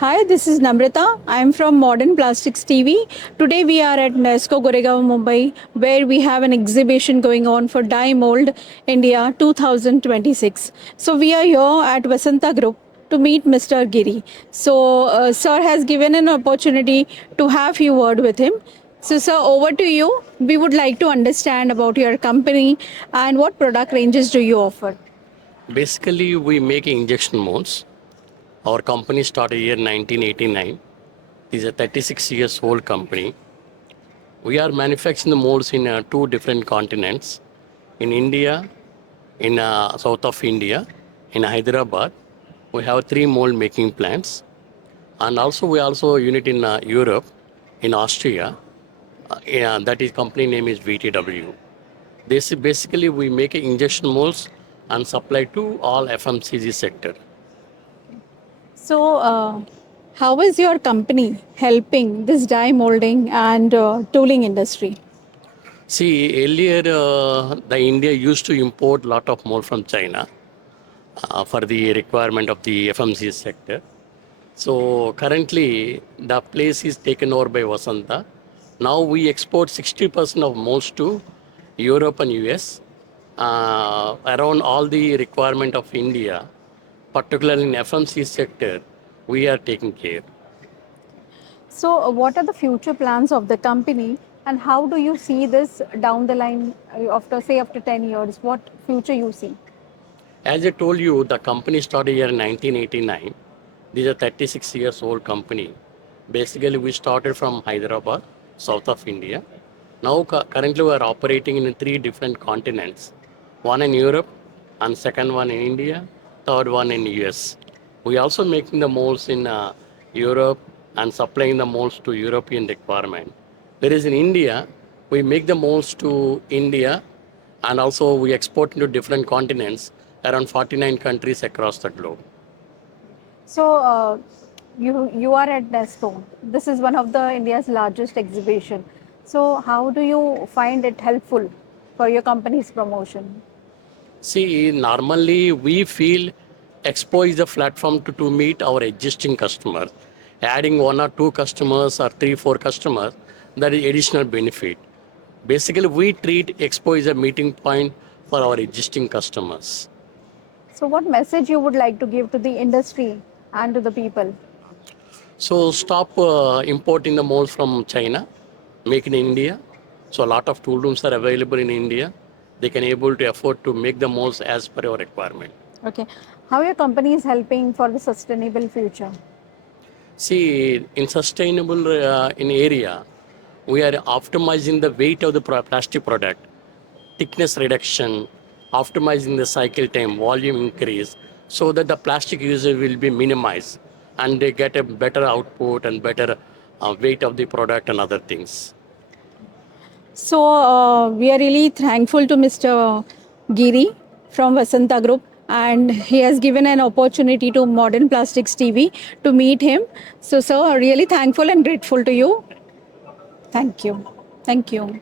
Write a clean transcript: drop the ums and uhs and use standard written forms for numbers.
Hi, this is Namrata. I am from Modern Plastics TV. Today we are at NESCO Goregaon, Mumbai, where we have an exhibition going on for Die Mold India 2026. So we are here at Vasantha Group to meet Mr. Giri. So sir has given an opportunity to have few word with him. So sir, over to you. We would like to understand about your company and what product ranges do you offer? Basically, we make injection molds. Our company started year 1989. It is a 36 years old company. We are manufacturing the molds in two different continents. In India, in south of India, in Hyderabad, we have three mold making plants. And also we also a unit in Europe, in Austria. That is company name is VTW. This is basically we make injection molds and supply to all FMCG sector. So, how is your company helping this die molding and tooling industry? See, earlier the India used to import lot of mold from China for the requirement of the FMCG sector. So currently the place is taken over by Vasantha. Now we export 60% of molds to Europe and US. Around all the requirement of India, particularly in FMCG sector, we are taking care. So, what are the future plans of the company, and how do you see this down the line after, say, after 10 years? What future you see? As I told you, the company started here in 1989. This is a 36 years old company. Basically, we started from Hyderabad, south of India. Now, currently, we are operating in three different continents. One in Europe, and second one in India, third one in US. We also making the molds in Europe and supplying the molds to European requirement. Whereas in India, we make the molds to India and also we export into different continents, around 49 countries across the globe. So, you are at NESCO. This is one of the India's largest exhibition. So, how do you find it helpful for your company's promotion? See, normally we feel Expo is a platform to meet our existing customers. Adding one or two customers or three, four customers, that is additional benefit. Basically, we treat Expo as a meeting point for our existing customers. So, what message you would like to give to the industry and to the people? So stop importing the molds from China, make in India. So a lot of tool rooms are available in India. They can able to afford to make the molds as per your requirement. Okay. How your company is helping for the sustainable future? See, in sustainable in area, we are optimizing the weight of the plastic product, thickness reduction, optimizing the cycle time, volume increase, so that the plastic usage will be minimized and they get a better output and better weight of the product and other things. So we are really thankful to Mr. Giri from Vasantha Group, and he has given an opportunity to Modern Plastics TV to meet him. So, sir, really thankful and grateful to you. Thank you. Thank you.